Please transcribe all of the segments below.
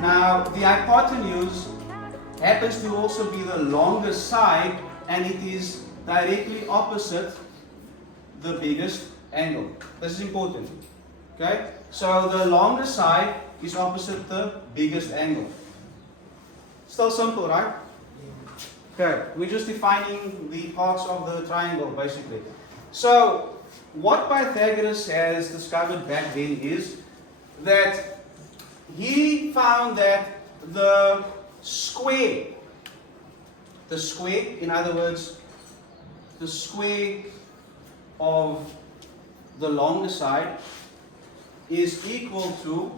Now, the hypotenuse happens to also be the longest side, and it is directly opposite the biggest angle. This is important. Okay? So the longest side is opposite the biggest angle. Still simple, right? Okay, we're just defining the parts of the triangle basically. So what Pythagoras has discovered back then is that he found that the square, in other words, the square of the longest side is equal to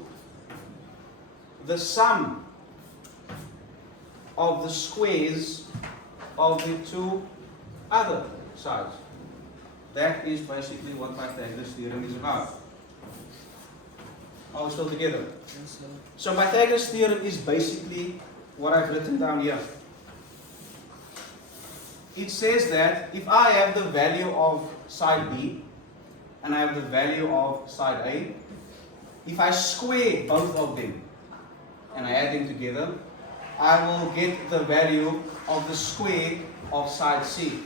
the sum of the squares of the two other sides. That is basically what Pythagoras' theorem is about. Are we still together? Yes, sir. So Pythagoras' theorem is basically what I've written down here. It says that if I have the value of side B and I have the value of side A, if I square both of them and I add them together, I will get the value of the square of side C.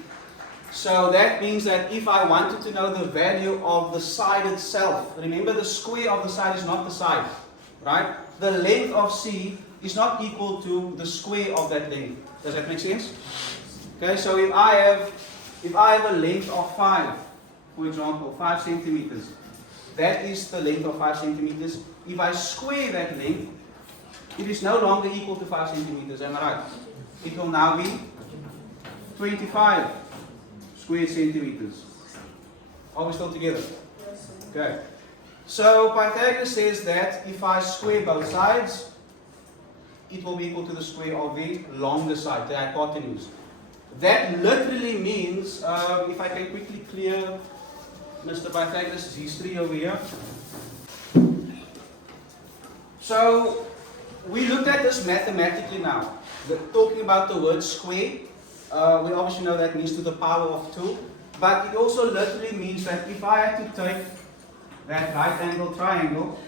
So that means that if I wanted to know the value of the side itself, remember the square of the side is not the side, right? The length of C is not equal to the square of that length. Does that make sense? Okay, so if I have a length of 5, for example, 5 centimeters, that is the length of 5 centimeters. If I square that length, it is no longer equal to 5 centimeters, am I right? It will now be 25 square centimeters. Are we still together? Yes, sir. Okay. So Pythagoras says that if I square both sides, it will be equal to the square of the longer side, the hypotenuse. That literally means, if I can quickly clear Mr. Pythagoras' history over here. So we looked at this mathematically now. Talking about the word square, we obviously know that means to the power of 2. But it also literally means that if I had to take that right angle triangle,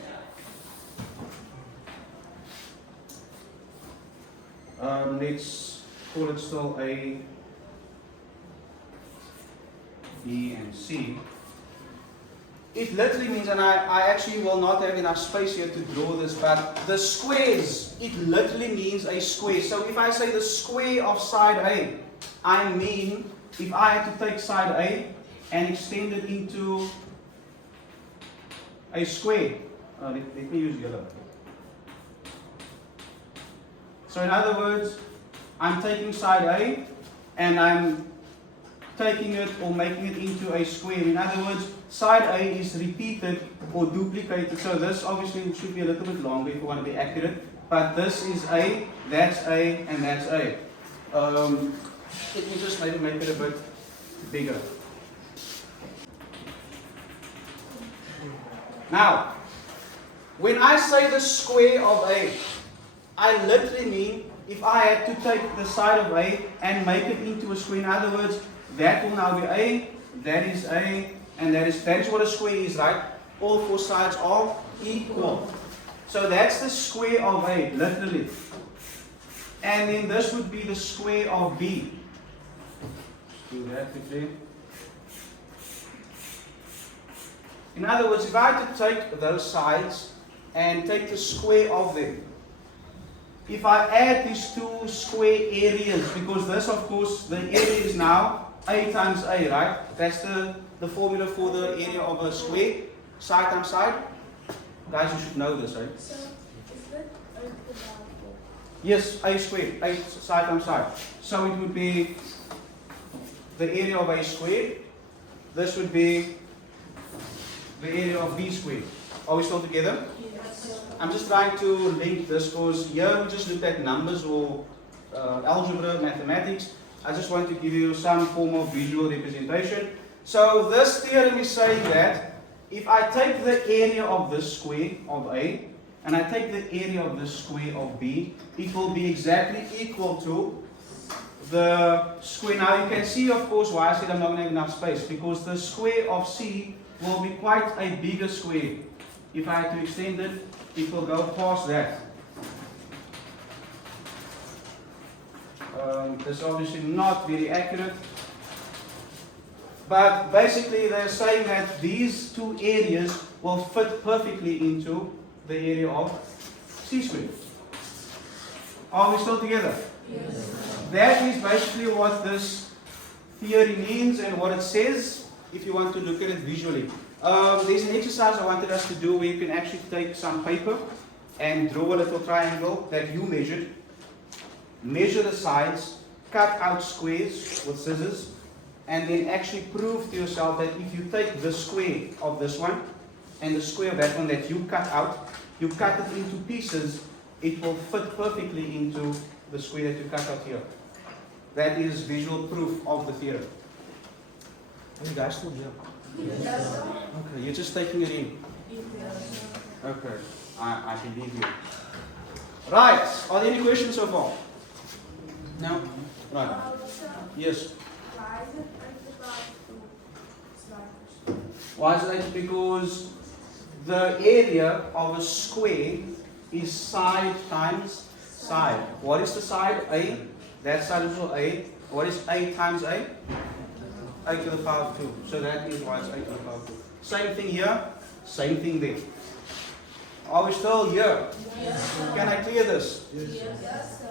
let's call it still A, B, and C. It literally means, and I actually will not have enough space here to draw this, but the squares, it literally means a square. So if I say the square of side A, I mean if I had to take side A and extend it into a square. Let me use yellow. So in other words, I'm taking side A and I'm taking it or making it into a square. In other words, side A is repeated or duplicated. So this obviously should be a little bit longer if you want to be accurate. But this is A, that's A, and that's A. Let me just maybe make it a bit bigger. Now, when I say the square of A, I literally mean if I had to take the side of A and make it into a square. In other words, that will now be A, that is A, and that is what a square is, right? All four sides are equal. So that's the square of A, literally. And then this would be the square of B. Do that quickly. In other words, if I had to take those sides and take the square of them, if I add these two square areas, because this, of course, the area is now A times A, right? That's the formula for the area of a square, side times side. Guys, you should know this, right? So, is that A to the power 4? Yes, A squared, A side times side. So it would be the area of A squared. This would be the area of B squared. Are we still together? Yes. I'm just trying to link this because here we just looked at numbers or algebra, mathematics. I just want to give you some form of visual representation. So this theorem is saying that if I take the area of this square of A and I take the area of this square of B, it will be exactly equal to the square. Now you can see, of course, why I said I'm not going to have enough space, because the square of C will be quite a bigger square. If I had to extend it, it will go past that. This is obviously not very accurate. But basically they're saying that these two areas will fit perfectly into the area of C squared. Are we still together? Yes. That is basically what this theory means and what it says if you want to look at it visually. There's an exercise I wanted us to do where you can actually take some paper and draw a little triangle that you measured. Measure the sides, cut out squares with scissors, and then actually prove to yourself that if you take the square of this one and the square of that one that you cut out, you cut it into pieces, it will fit perfectly into the square that you cut out here. That is visual proof of the theorem. Are you guys still here? Yes. Okay, you're just taking it in. Yes. Okay, I believe you. Right, are there any questions so far? No? Right, yes. Why is it about two slides? Why is it 8? Because the area of a square is side times side. What is the side? A. That side is also A. What is A times A? A to the power of 2. So that is why it's A to the power of 2. Same thing here, same thing there. Are we still here? Yes. Can I clear this? Yes.